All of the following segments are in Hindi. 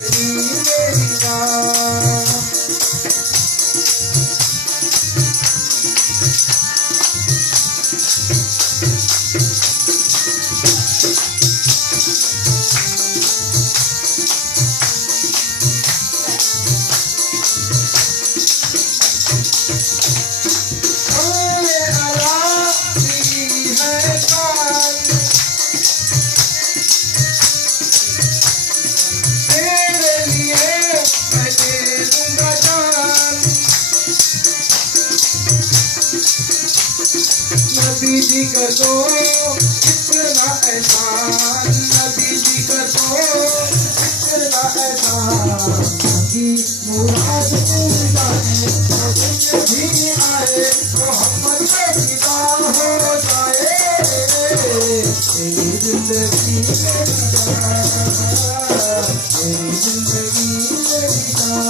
मेरी जान। नबी जी कर दो इतना एहसान, नबी जी कर दो इतना एहसान। की मुराद मिल जाए तो भी आए, मोहम्मद पे फिदा हो जाए। तेरी जिंदगी मेरी जान, तेरी जिंदगी मेरी जान।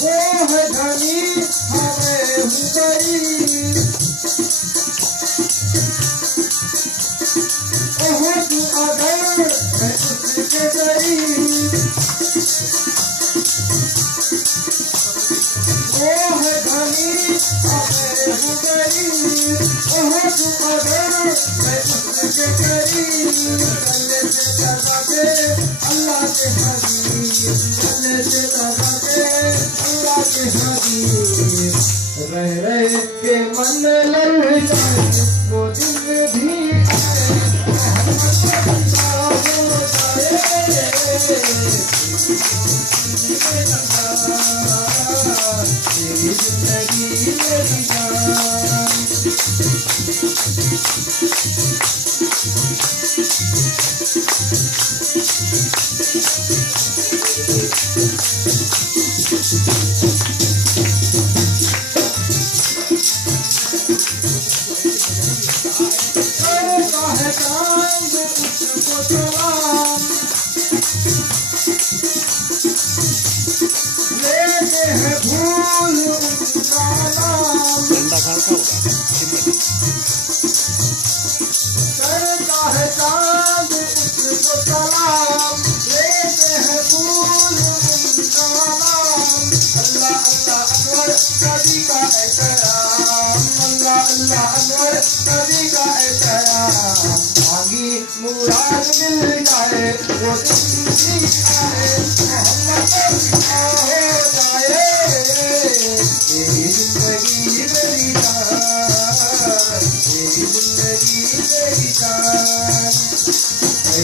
वो है धनी हमें हूँ गरीब, ओहो तू अगर मैं उसके करीब। वो है धनी हमें हूँ गरीब, ओहो तू अगर मैं उसके करीब। गले से लगा के अल्लाह के हबीब, गले से लगा के अल्लाह के हबीब। रह रह के मन लड़ जाए वो दिन भी आए, मोहम्मद हो जाए। तेरी जिंदगी मेरी जान। करता है चांद उसको सलाम, लेते हैं भूल उनका नाम। करता है चांद उसको सलाम, लेते हैं भूल उनका नाम। अल्लाह अल्लाह अनवर नबी का एहतराम, अल्लाह अल्लाह अनवर नबी का एहतराम। मांगी मुराद मिल जाए वो दिन भी आए, मोहम्मद पे फिदा हो जाए। तेरी जिंदगी मेरी जान, तेरी जिंदगी मेरी जान।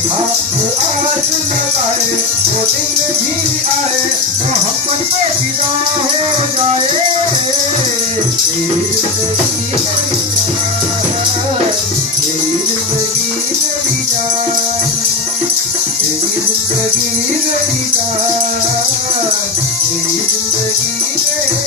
बाप आज लगाए वो दिन भी आए, मोहम्मद पे फिदा हो जाए। तेरी जिंदगी मेरी जान, तेरी जिंदगी मेरी जान, तेरी जिंदगी मेरी जान, तेरी जिंदगी मेरी